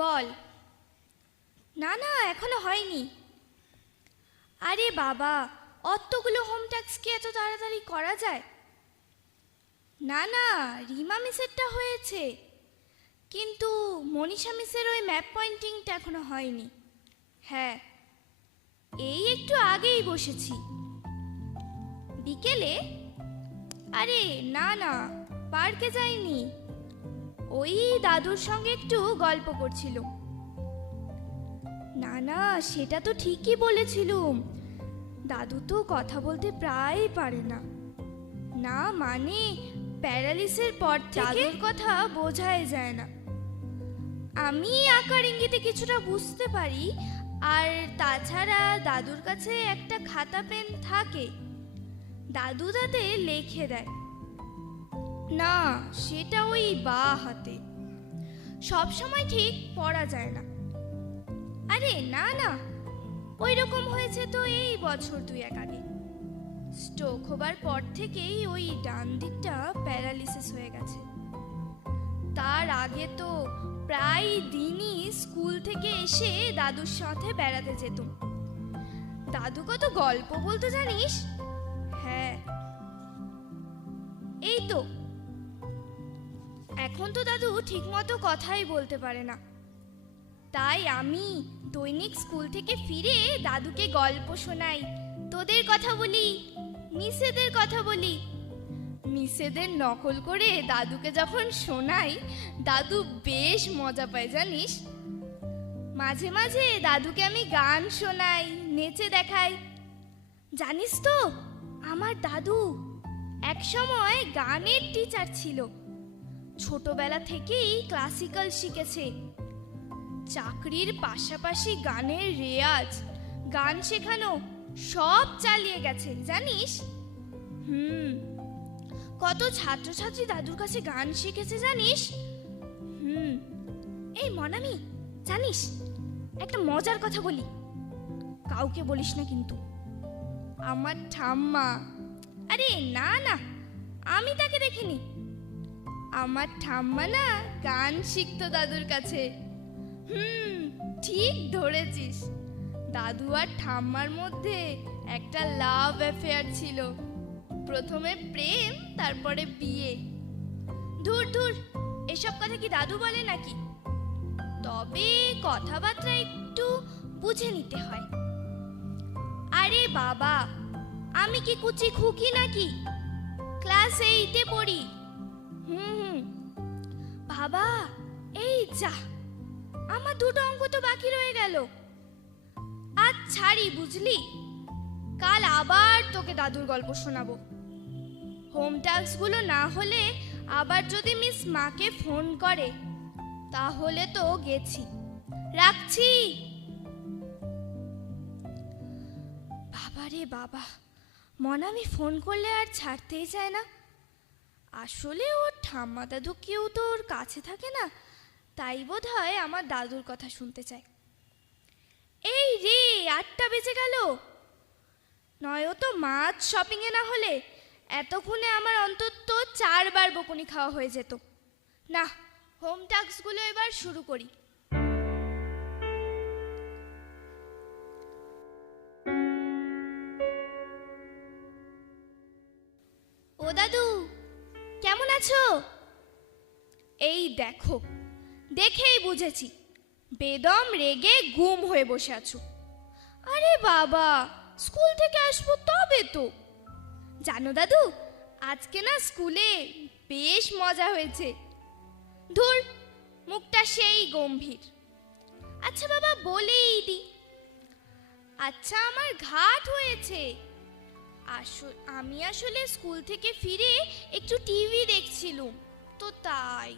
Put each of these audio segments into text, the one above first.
বল। না না, এখনো হয়নি। আরে বাবা, অতগুলো হোম টাস্ক কি এত তাড়াতাড়ি করা যায়? না না, রিমা মিসেরটা হয়েছে, কিন্তু মনীষা মিসের ওই ম্যাপ পয়েন্টিংটা এখনো হয়নি। হ্যাঁ, এই একটু আগেই বসেছি। বিকেলে? আরে না না, পার্কে যাইনি, ওই দাদুর সঙ্গে একটু গল্প করছিল। না না, সেটা তো ঠিকই বলেছিলুম, দাদু তো কথা বলতে প্রায় পারে না। না মানে প্যারালিসের পর দাদুর কথা বোঝাই যায় না। আমি আকার ইঙ্গিতে কিছুটা বুঝতে পারি, আর তাছাড়া দাদুর কাছে একটা খাতা পেন থাকে, দাদু তাতে লিখে দেয়। না, সেটা ওই বা হাতে, সব সময় ঠিক পড়া যায় না। আরে না না, ওই রকম হয়েছে তো এই বছর 2-1 আগে। স্ট্রোক হবার পর থেকেই ওই ডান দিকটা প্যারালিসিস হয়ে গেছে। তার আগে তো প্রায় দিনই স্কুল থেকে এসে দাদুর সাথে বেড়াতে যেতুম। দাদু কত গল্প বলতো জানিস? হ্যাঁ, এই তো এখন তো দাদু ঠিকমতো কথাই বলতে পারে না, তাই আমি দৈনিক স্কুল থেকে ফিরে দাদুকে গল্প শোনাই, তোদের কথা বলি, মিসেদের কথা বলি। মিসেদের নকল করে দাদুকে যখন শোনাই, দাদু বেশ মজা পায় জানিস। মাঝে মাঝে দাদুকে আমি গান শোনাই, নেচে দেখাই। জানিস তো, আমার দাদু একসময় গানের টিচার ছিল, ছোটবেলা থেকেই ক্লাসিক্যাল শিখেছে। চাকরির পাশাপাশি গানের রেয়াজ, গান শেখানো সব চালিয়ে গেছে জানিস। কত ছাত্রছাত্রী দাদুর কাছে গান শিখেছে জানিস। এই মনামি, জানিস একটা মজার কথা বলি, কাউকে বলিস না কিন্তু। আমার ঠাম্মা, আরে না না, আমি তাকে দেখিনি, আমার ঠাম্মা না গান শিখতো দাদুর কাছে। ঠিক ধরেছিস, দাদু আর ঠাম্মার মধ্যে একটা লাভ অ্যাফেয়ার ছিল, প্রথমে প্রেম, তারপরে বিয়ে। ধুর ধুর, এসব কথা কি দাদু বলে নাকি? তবে কথাবার্তা একটু বুঝে নিতে হয়। আরে বাবা, আমি কি কুচি খুকি নাকি? ক্লাস 8-এ পড়ি। বাবা, এই যা, আমার 2টো অঙ্ক তো বাকি রয়ে গেল। আজ ছাড়ি বুঝলি, কাল আবার তোকে দাদুর গল্প শোনাবো। হোম টাস্কগুলো না হলে আবার যদি মিস মাকে ফোন করে, তাহলে তো গেছি, রাখছি। বাবারে বাবা, মনামি ফোন করলে আর ছাড়তেই চায় না। আসলে ওর ঠাম্মা দাদু কেউ তো ওর কাছে থাকে না, তাই বোধ হয় আমার দাদুর কথা শুনতে চায়। এই রে, 8টা বেজে গেল। নয়তো মাছ শপিংয়ে না হলে এতক্ষণে আমার অন্তত 4 বার বকুনি খাওয়া হয়ে যেত। না, হোম টাস্কগুলো এবার শুরু করি। ও দাদু, কেমন আছো? এই দেখো, দেখেই বুঝেছি বেদম রেগে গুম হয়ে বসে আছো। আরে বাবা, স্কুল থেকে আসবো তবে তো। জানো দাদু, আজকে না স্কুলে বেশ মজা হয়েছে। ধুর, মুখটা সেই গম্ভীর। আচ্ছা বাবা, বলেই দি। আচ্ছা, আমার ঘাট হয়েছে। আমি আসলে স্কুল থেকে ফিরে একটু টিভি দেখছিলুম, তো তাই।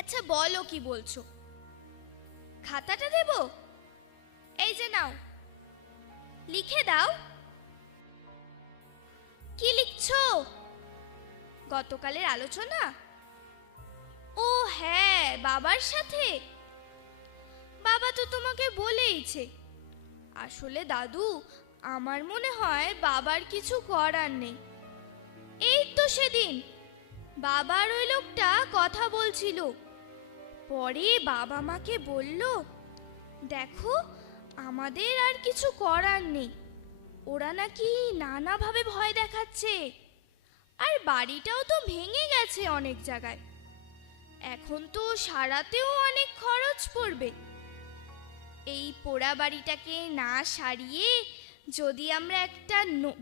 আচ্ছা বলো, কি বলছো? খাতাটা দেব? এই যে নাও, লিখে দাও। কি লিখছো? গতকালের আলোচনা? ও হ্যাঁ, বাবার সাথে। বাবা তো তোমাকে বলেইছে। আসলে দাদু, আমার মনে হয় বাবার কিছু করার নেই। এই তো সেদিন বাবার ওই লোকটা কথা বলছিল, পরে বাবা মাকে বলল, দেখো আমাদের আর কিছু করার নেই, ওরা নাকি নানাভাবে ভয় দেখাচ্ছে, আর বাড়িটাও তো ভেঙে গেছে অনেক জায়গায়, এখন তো সারাতেও অনেক খরচ পড়বে। এই পোড়া বাড়িটাকে না সারিয়ে যদি আমরা একটা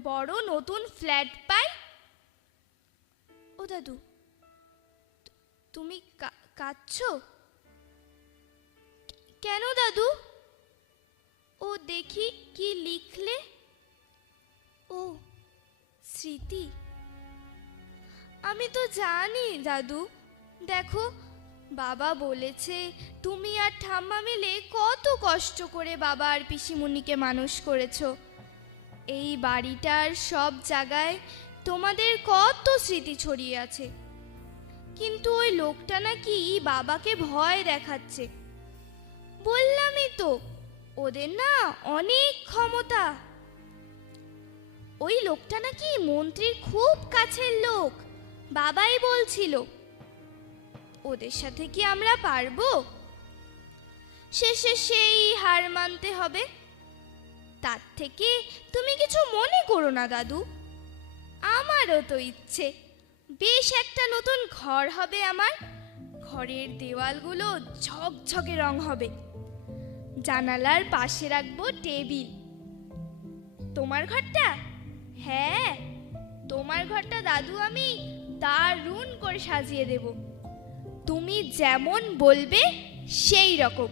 বড় নতুন ফ্ল্যাট পাই। ও দাদু, তুমি কাঁদছো কেন দাদু? ও দেখি কি লিখলে। ও স্মৃতি, আমি তো জানি দাদু। দেখো, বাবা বলেছে তুমি আর ঠাম্মা মিলে কত কষ্ট করে বাবা আর পিসিমণিকে মানুষ করেছো। এই বাড়িটার সব জায়গায় তোমাদের কত স্মৃতি ছড়িয়ে আছে, কিন্তু ওই লোকটা নাকি বাবাকে ভয় দেখাচ্ছে। বললামই তো, ওদের না অনেক ক্ষমতা। ওই লোকটা নাকি মন্ত্রীর খুব কাছের লোক, বাবাই বলছিল। ওদের সাথে কি আমরা পারবো? শেষে সেই হার মানতে হবে। তার থেকে তুমি কিছু মনে করো না দাদু, আমারও তো ইচ্ছে বেশ একটা নতুন ঘর হবে আমার। ঘরের দেওয়ালগুলো ঝকঝকে রং হবে, জানালার পাশে রাখবো টেবিল। তোমার ঘরটা? হ্যাঁ, তোমার ঘরটা দাদু আমি দারুণ করে সাজিয়ে দেব, তুমি যেমন বলবে সেই রকম।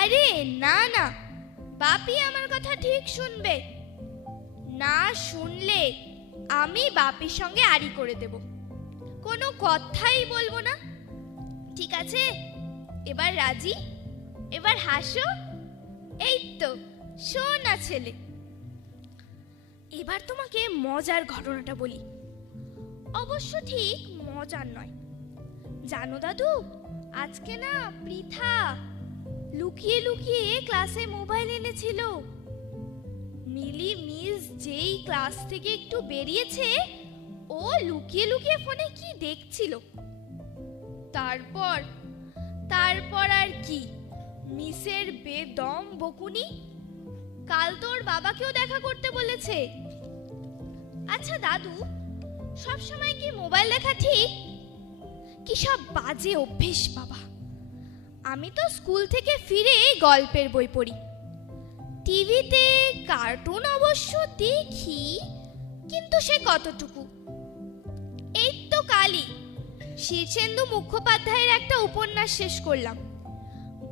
আরে না না, বাপি আমার কথা ঠিক শুনবে, না শুনলে আমি বাপির সঙ্গে আড়ি করে দেব, কোনো কথাই বলবো না। ঠিক আছে, এবার রাজি? এবার হাসো। এই তো সোনা ছেলে। এবার তোমাকে মজার ঘটনাটা বলি, অবশ্য ঠিক মজার নয়। জানো দাদু, আজকে না পৃথা লুকিয়ে লুকিয়ে ক্লাসে মোবাইল এনেছিল। মিলি মিস যেই ক্লাস থেকে একটু বেরিয়েছে, ও লুকিয়ে লুকিয়ে ফোনে কি দেখছিল। তারপর আর কি, মিসের বেদম বকুনি। কাল তোর বাবাকেও দেখা করতে বলেছে। আচ্ছা দাদু, সব সময় কি মোবাইল দেখা ঠিক? কি সব বাজে অভ্যেস বাবা। আমি তো স্কুল থেকে ফিরে গল্পের বই পড়ি, টিভিতে কার্টুন অবশ্য দেখি, কিন্তু সে কতটুকু। এই তো কালই শীর্ষেন্দু মুখোপাধ্যায়ের একটা উপন্যাস শেষ করলাম,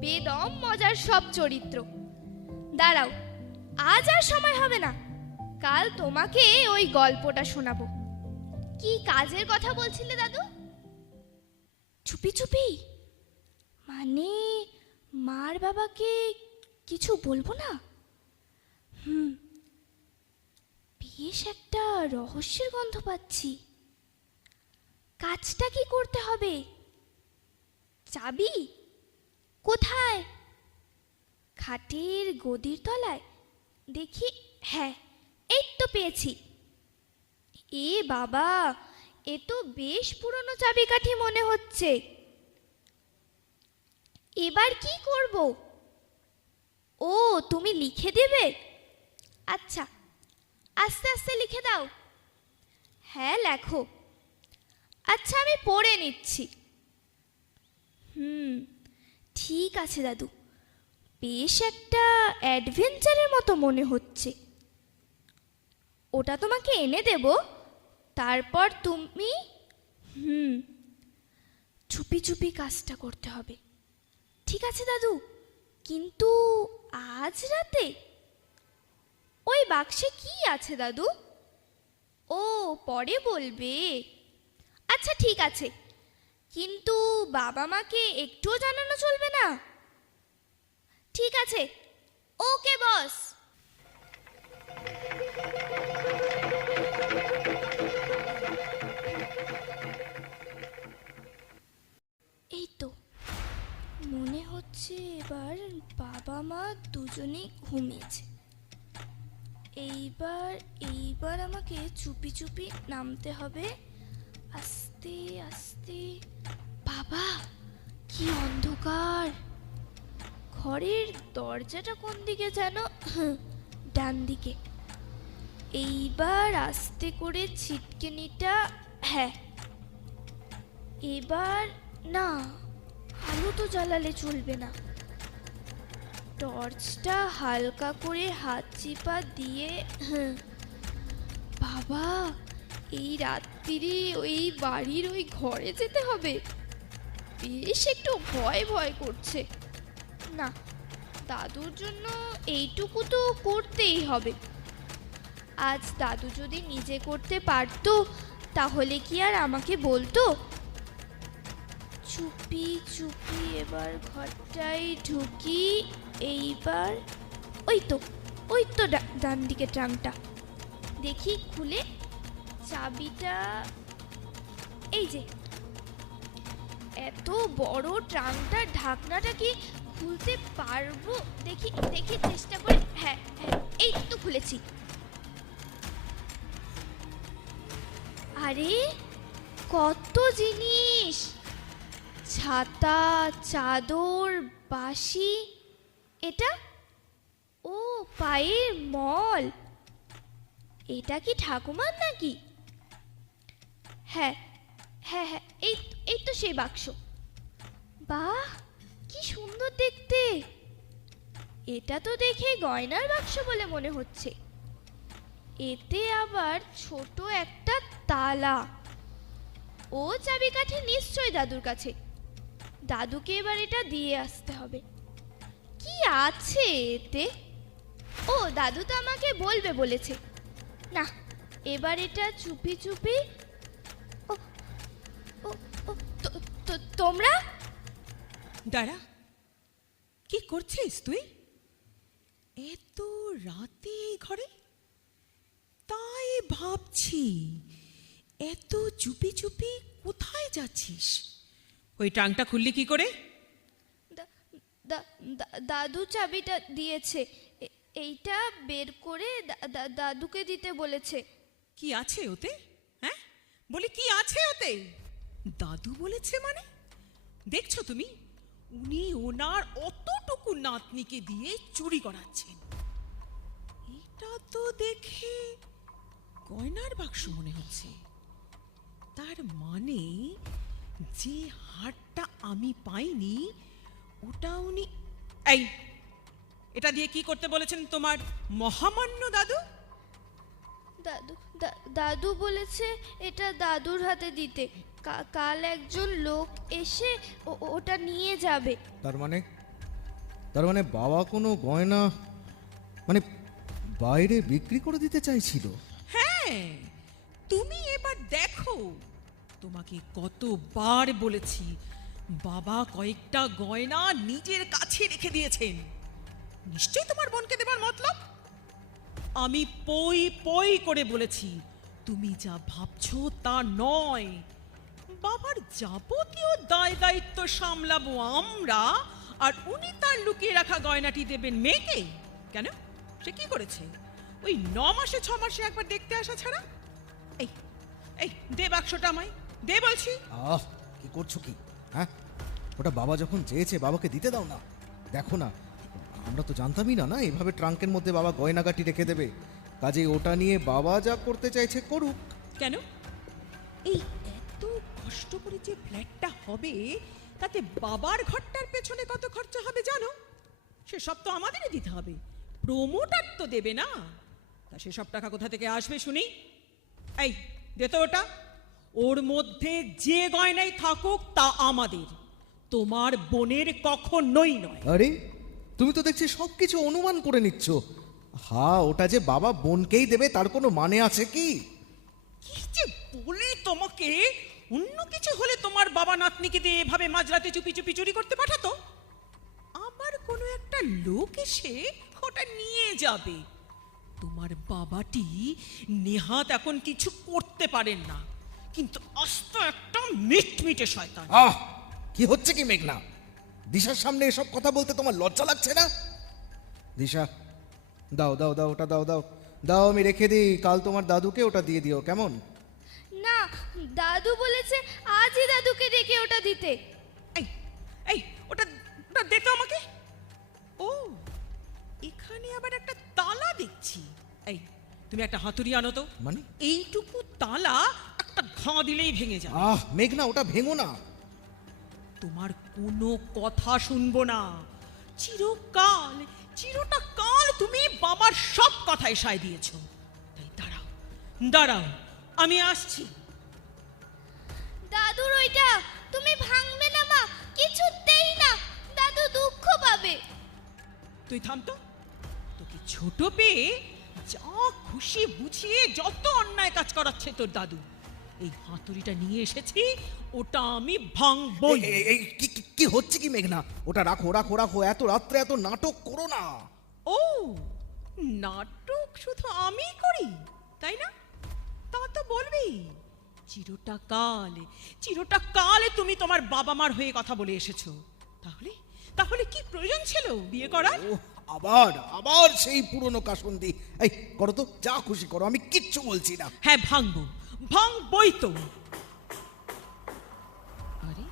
বেদম মজার সব চরিত্র। দাঁড়াও, আজ আর সময় হবে না, কাল তোমাকে ওই গল্পটা শোনাবো। কি কাজের কথা বলছিলে দাদু? চুপি চুপি মানে মার বাবাকে কিছু বলবো না? বেশ একটা রহস্যের গন্ধ পাচ্ছি। কাজটা কি করতে হবে? চাবি কোথায়? খাটের গদির তলায় দেখি। হ্যাঁ, এই তো পেয়েছি। এ বাবা, এ তো বেশ পুরনো চাবিকাঠি মনে হচ্ছে। এবার কি করব? ও, তুমি লিখে দেবে? আচ্ছা, আস্তে আস্তে লিখে দাও। হ্যাঁ লেখো। আচ্ছা, আমি পড়ে নিচ্ছি। ঠিক আছে দাদু, বেশ একটা অ্যাডভেঞ্চারের মতো মনে হচ্ছে। ওটা তোমাকে এনে দেব, তারপর তুমি চুপি চুপি কাজটা করতে হবে। ঠিক আছে দাদু, কিন্তু আজ রাতে? ওই বাক্সে কি আছে দাদু? ও, পরে বলবে। আচ্ছা ঠিক আছে, কিন্তু বাবা মাকে একটুও জানানো চলবে না? ঠিক আছে, ওকে বস। এই তো মনে হচ্ছে এবার বাবা মা দুজনেই ঘুমিয়েছে। এইবার আমাকে চুপি চুপি নামতে হবে, আস্তে আস্তে। বাবা, কি কি অন্ধকার! ঘরের দরজাটা কোন দিকে যেন? ডান দিকে। এইবার আস্তে করে ছিটকিনিটা, হ্যাঁ। এবার না, আলো তো জ্বালালে চলবে না। টর্চটা হালকা করে হাত চিপা দিয়ে, বাবা, এই রাত্রিরে ওই বাড়ির ওই ঘরে যেতে হবে? বেশ একটু ভয় ভয় করছে। না, দাদুর জন্য এইটুকু তো করতেই হবে। আজ দাদু যদি নিজে করতে পারতো তাহলে কি আর আমাকে বলতো? চুপি চুপি এবার ঘরটায় ঢুকি। এইবার ওই তো ডান দিকে ট্রাঙ্কটা। দেখি খুলে চাবিটা, এই যে। এত বড় ট্রাঙ্কটার ঢাকনাটা কি খুলতে পারবো? দেখি দেখি চেষ্টা করে। হ্যাঁ হ্যাঁ, এই তো খুলেছি। আরে কত জিনিস! ছাতা, চাদর, বাঁশি। এটা, ও, পায়ের মল। এটা কি ঠাকুমার নাকি? হ্যাঁ হ্যাঁ হ্যাঁ, এই তো সেই বাক্স। বাহ, কি সুন্দর দেখতে! এটা তো দেখে গয়নার বাক্স বলে মনে হচ্ছে। এতে আবার ছোট একটা তালা। ও চাবিকাঠি নিশ্চয় দাদুর কাছে। দাদুকে এবার এটা দিয়ে আসতে হবে। কি আছে এতে? ও, দাদু তো আমাকে বলবে বলেছে। না, এবার এটা চুপি চুপি। ও ও ও, তোমরা দাঁড়া, কি করছিস তুই এত রাতে এই ঘরে? তাই ভাবছি এত চুপি চুপি কোথায় যাচ্ছিস? ওই ট্রাঙ্কটা খুললি কি করে? দাদু চাবিটা দিয়েছে। এইটা বের করে দাদুকে দিতে বলেছে। কি আছে ওতে? হ্যাঁ, বলি কি আছে ওতে? দাদু বলেছে মানে? দেখছো তুমি, উনি ওনার অতটুকু নাতনিকে দিয়ে চুরি করাচ্ছেন। এটা তো দেখে গয়নার বাক্স মনে হচ্ছে। তার মানে যে হারটা আমি পাইনি ওটা উনি। এই, এটা দিয়ে কি করতে বলেছেন তোমার মহামান্য দাদু? দাদু বলেছে এটা দাদুর হাতে দিতে। কাল একজন লোক এসে ওটা নিয়ে যাবে। তার মানে বাবা কোনো গয়না মানে বাইরে বিক্রি করে দিতে চাইছিল? হ্যাঁ, তুমি এবার দেখো, তোমাকে কতবার বলেছি বাবা কয়েকটা গয়না নিজের কাছে রেখে দিয়েছেন। নিশ্চয়ই তোমার বোনকে দেবার মতলব। আমি পই পই করে বলেছি তুমি যা ভাবছো তা নয়। বাবার যাবতীয় দায় দায়িত্ব সামলাবো আমরা, আর উনি তার লুকিয়ে রাখা গয়নাটি দেবেন মেয়েকে। কেন, সে কি করেছে? ওই 9 মাসে 6 মাসে একবার দেখতে আসা ছাড়া। এই এই দে বাক্সটা আমায়, দে বলছি। কি করছো কি? হ্যাঁ, ওটা বাবা যখন চেয়েছে বাবাকে দিতে দাও না। দেখো না, আমরা তো জানতামই না এভাবে ট্রাঙ্কের মধ্যে বাবা গয়নাগাটি রেখে দেবে। কাজে ওটা নিয়ে বাবা যা করতে চাইছে করুক। কেন, এই এত কষ্ট করে যে ফ্ল্যাটটা হবে তাতে বাবার ঘরটার পেছনে কত খরচা হবে জানো? সেসব তো আমাদেরই দিতে হবে, প্রমোটার তো দেবে না। তা সেসব টাকা কোথা থেকে আসবে শুনি? এই দে তো ওটা। ওর মধ্যে যে গয়নাই থাকুক তা আমাদের, তোমার বোনের কখনোই নয়। আরে, তুমি তো দেখছি সবকিছু অনুমান করে নিচ্ছ। হ্যাঁ, ওটা যে বাবা বোনকেই দেবে তার কোনো মানে আছে কি? কি যে বলি তোমাকে, অন্য কিছু হলে তোমার বাবা নাতনিকে দিয়ে এভাবে মাঝরাতে চুপি চুপি চুরি করতে পাঠাতো। আবার কোনো একটা লোক এসে ওটা নিয়ে যাবে। তোমার বাবাটি নেহাত এখন কিছু করতে পারেন না, কিন্তু আস্ত একটা মিটমিটে শয়তান। কি হচ্ছে কি মেঘনা? দিশার সামনে এসব কথা বলতে তোমার লজ্জা লাগছে না? দিশা, দাও দাও দাও, ওটা দাও দাও দাও, আমি রেখে দিই। কাল তোমার দাদুকে ওটা দিয়ে দিও, কেমন? না, দাদু বলেছে আজই দাদুকে ডেকে ওটা দিতে। এই এই তুমি একটা হাতুড়ি আনো তো। মানে? এইটুকু তালা একটা ঘা দিলেই ভেঙে যাবে। মেঘনা, ওটা ভেঙো না। তোমার কোনো কথা শুনবো না। চিরকাল চিরটা কাল তুমি বাবার সব কথায় সায় দিয়েছো। তাই দাঁড়াও দাঁড়াও, আমি আসছি। দাদুর ওইটা তুমি ভাঙবে না মা, কিছুতেই না, দাদু দুঃখ পাবে। তুই থাম তো। তোকে ছোট পেয়ে যা খুশি বুঝিয়ে যত অন্যায় কাজ করাচ্ছে তোর দাদু, এই হাতুড়িটা নিয়ে এসেছি, ওটা আমি ভাঙবই। কি হচ্ছে কি মেঘনা? ওটা রাখো রাখো রাখো, এত রাত্রে এত নাটক করো না। ও, নাটক শুধু আমি করি তাই না? তা তো বলবি। চিরটা কালে তুমি তোমার বাবা মার হয়ে কথা বলে এসেছো। তাহলে তাহলে কি প্রয়োজন ছিল বিয়ে করার? আবার আবার সেই পুরনো কাসন্দি। এই করো তো, যা খুশি করো, আমি কিচ্ছু বলছি না। হ্যাঁ, ভাঙবই তো। আরে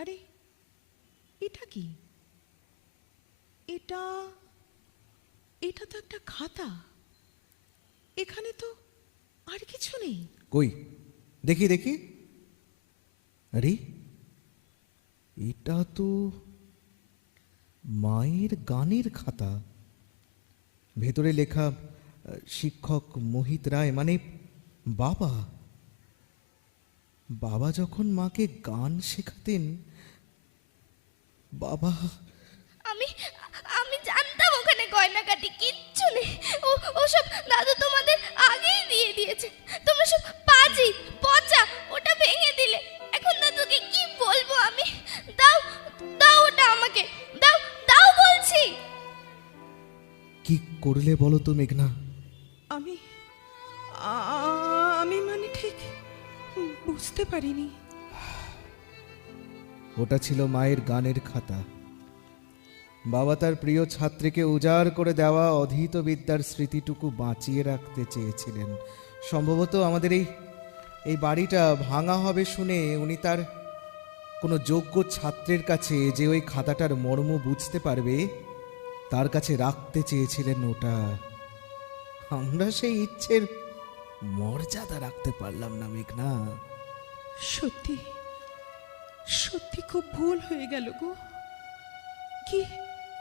আরে, এটা কি? এটা তো একটা খাতা। এখানে তো আর কিছু নেই। কই দেখি দেখি। আরে এটা তো মায়ের গানের খাতা। ভেতরে লেখা শিক্ষক মোহিত রায়, মানে বাবা। বাবা যখন মাকে গান শেখাতেন, বাবা। আমি আমি জানতাম ওখানে গয়নাকাটি কিচ্ছু নেই। ওসব দাদু তোমাদের আগেই দিয়ে দিয়েছে। তোমরা সব পাজি পচা, ওটা ভেঙে দিলে। এখন দাদুকে কি বলবো আমি? দাও দাও ওটা আমাকে, দাও দাও বলছি। কি করলে বলো তো মেঘনা? আমি মানে ঠিক বুঝতে পারিনি। ওটা ছিল মায়ের গানের খাতা। বাবা তার প্রিয় ছাত্রীকে উজাড় করে দেওয়া অধীত বিদ্যার স্মৃতিটুকু বাঁচিয়ে রাখতে চেয়েছিলেন। সম্ভবত আমাদের এই বাড়িটা ভাঙা হবে শুনে উনি তার কোনো যোগ্য ছাত্রের কাছে, যে ওই খাতাটার মর্ম বুঝতে পারবে, তার কাছে রাখতে চেয়েছিলেন ওটা। আমরা সেই ইচ্ছের মর্যাদা রাখতে পারলাম না মেঘনা। সত্যি সত্যি খুব ভুল হয়ে গেল গো। কি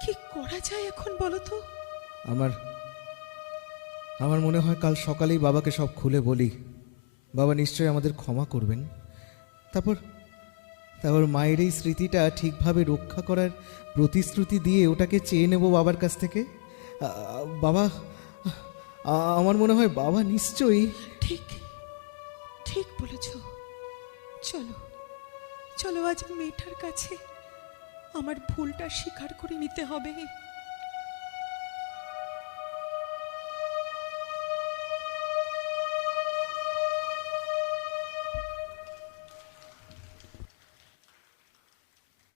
কি করা যায় এখন বলো তো? আমার মনে হয় কাল সকালেই বাবাকে সব খুলে বলি। বাবা নিশ্চয়ই আমাদের ক্ষমা করবেন। তারপর মায়ের এই স্মৃতিটা ঠিকভাবে রক্ষা করার প্রতিশ্রুতি দিয়ে ওটাকে চেয়ে নেব বাবার কাছ থেকে। বাবা, আমার মনে হয় বাবা নিশ্চয়ই। ঠিক বলেছ। চলো আজ মেয়েটার কাছে আমার ভুলটা স্বীকার করে নিতে হবে।